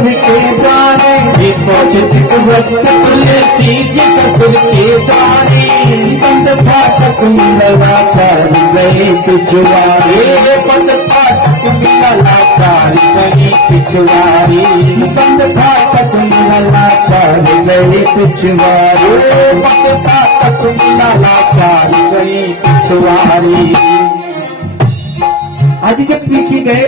ससुर के द्वारे, पहुंचे जिस वक्त तुलसी जी ससुर के द्वारे, बंद फाटक मिलवा चार गए पिछवाड़े, बंद फाटक मिलवा चार गए पिछवाड़े, बंद फाटक मिलवा चार गए पिछवाड़े, बंद फाटक मिलवा चार गए पिछवाड़े। आज जब पीछे गए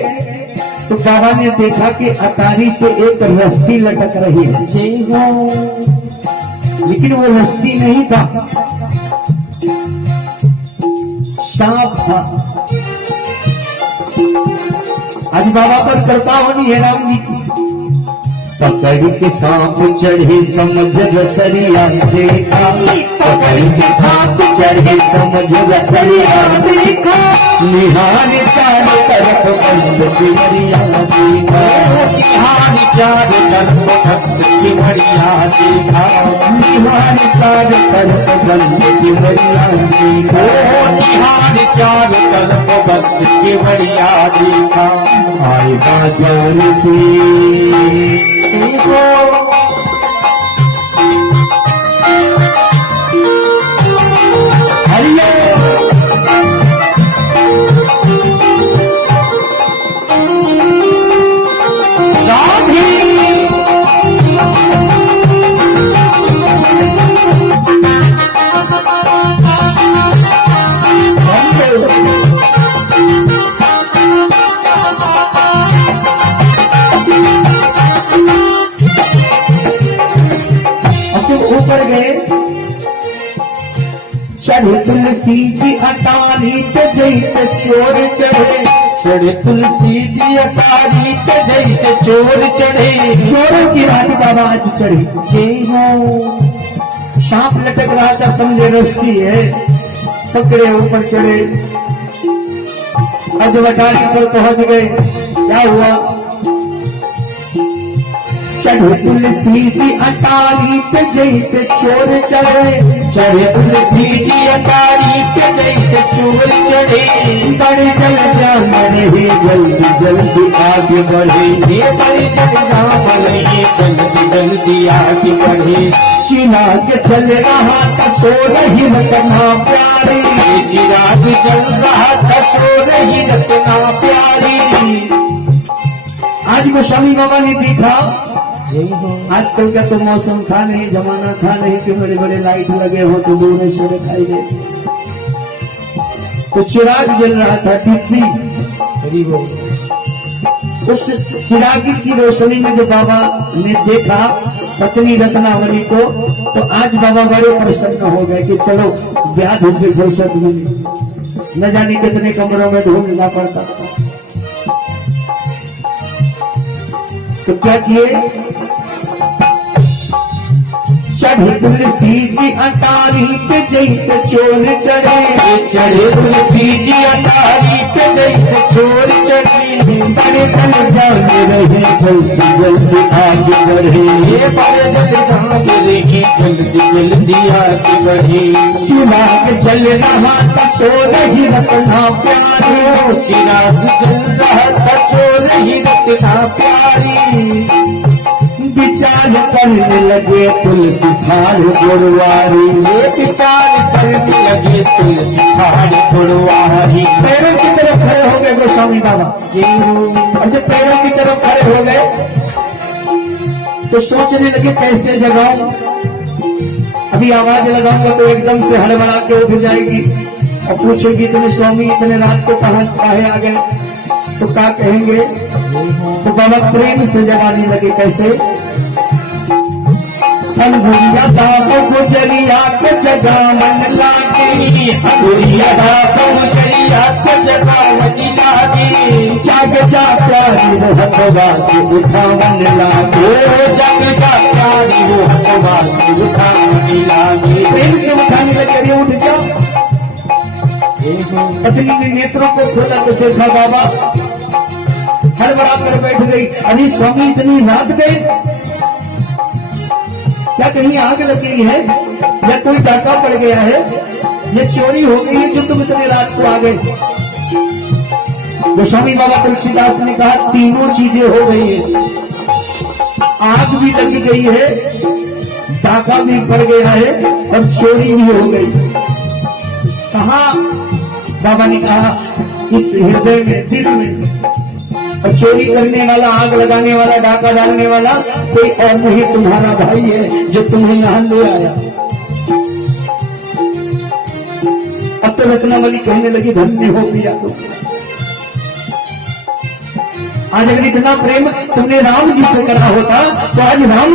तो बाबा ने देखा कि अटारी से एक रस्सी लटक रही है, लेकिन वो रस्सी नहीं था, सांप था। आज बाबा पर कृपा होनी है राम जी की। पकड़ के सांप चढ़े समझ रसरिया देखा, पकड़ के सांप चढ़े समझ रसरिया देखा, निहार चारों तरफ बंद चिमरिया देखा, निहार चारों तरफ बंद चिमरिया देखा, निहार चारों तरफ बंद चिमरिया देखा, निहार चारों तरफ बंद चिमरिया देखा। आएगा जान से ऊपर गए, चढ़े तुलसी जी अटारी पे जैसे चोर चढ़े, चढ़े तुलसी जी अटारी पे जैसे चोर चढ़े, चोरों की रात बाबा आज चढ़े। सांप लटक रहा था, समझे रस्सी है, पकड़े ऊपर चढ़े। आज अटारी पर पहुंच गए, क्या हुआ? चढ़े तुलसी जी अटारी पे जैसे चोर चढ़े, चढ़े तुलसी जी अटारी पे जैसे चोर चढ़े, बड़े जल जान रहे जल्दी जल्दी आगे बढ़े, ये बड़े जल जान रहे जल्दी जल्दी आगे बढ़े। चिराग चल रहा था सो रही रतना प्यारी, चिराग चल रहा था सो रही रतना प्यारी। आज गोस्वामी बाबा ने देखा, आजकल का तो मौसम था नहीं, जमाना था नहीं कि बड़े बड़े लाइट लगे हो तो दूर से दिखाई दे, तो चिराग जल रहा था टिप्पी। उस चिराग की रोशनी में जो बाबा ने देखा पत्नी रत्नावली को, तो आज बाबा बड़े प्रसन्न हो गए कि चलो व्याध से फुर्सत मिली, न जाने कितने कमरों में ढूंढना पड़ता था। तो क्या किए? चढ़े तुलसी जी अटारी पे जैसे चोर चढ़े, चढ़े तुलसी जी अटारी पे जैसे चोर चढ़े, बड़े जल जान रहे जल्दी जल्दी आगे बढ़े, ये बड़े जल जान रहे जल्दी जल्दी आगे बढ़े। चिराग जल रहा था सो रही रत्ना प्यारी, चिराग जल रहा था सो रही रत्ना प्यारी। विचार करने लगे तुलसी फाड़ गुरुवारी, ये विचार करने लगे तुलसी फाड़ गुरुवारी। पैरों की तरफ खड़े हो गए गोस्वामी बाबा, और जब पैरों की तरफ खड़े हो गए तो सोचने लगे कैसे जगाऊं, अभी आवाज लगाऊंगा तो एकदम से हड़बड़ा के उठ जाएगी और पूछेगी इतने स्वामी इतने रात को कहां आ गए, तो क्या कहेंगे? तो बाबा प्रेम से जगाने लगे। कैसे? अंगुरिया दापो गुजरिया को जगा मन लागी, अंगुरिया दापो गुजरिया को जगा मन लागी, जाग जा प्यारी वो हथवा से उठा मन लागी, जाग जा प्यारी वो हथवा से उठा मन लागी। प्रेम से उठाने लगे, उठ जाओ। पत्नी ने नेत्रों को खोला तो देखा बाबा हड़बड़ा कर बैठ गई। अरे स्वामी इतनी रात गए, क्या कहीं आग लग गई है या कोई डाका पड़ गया है, ये चोरी हो गई है जो तुम इतनी रात को आ गए? गोस्वामी बाबा तुलसीदास ने कहा तीनों चीजें हो गई है। भी लग गई है, डाका भी पड़ गया है और चोरी भी हो गई। कहा बाबा ने कहा इस हृदय में, दिल में, और चोरी करने वाला, आग लगाने वाला, डाका डालने वाला कोई और नहीं, तुम्हारा भाई है जो तुम्हें यहां ले आया। अब तो रत्नावली कहने लगी धन्य हो पिया तो। आज अगर इतना प्रेम तुमने राम जी से करा होता तो आज राम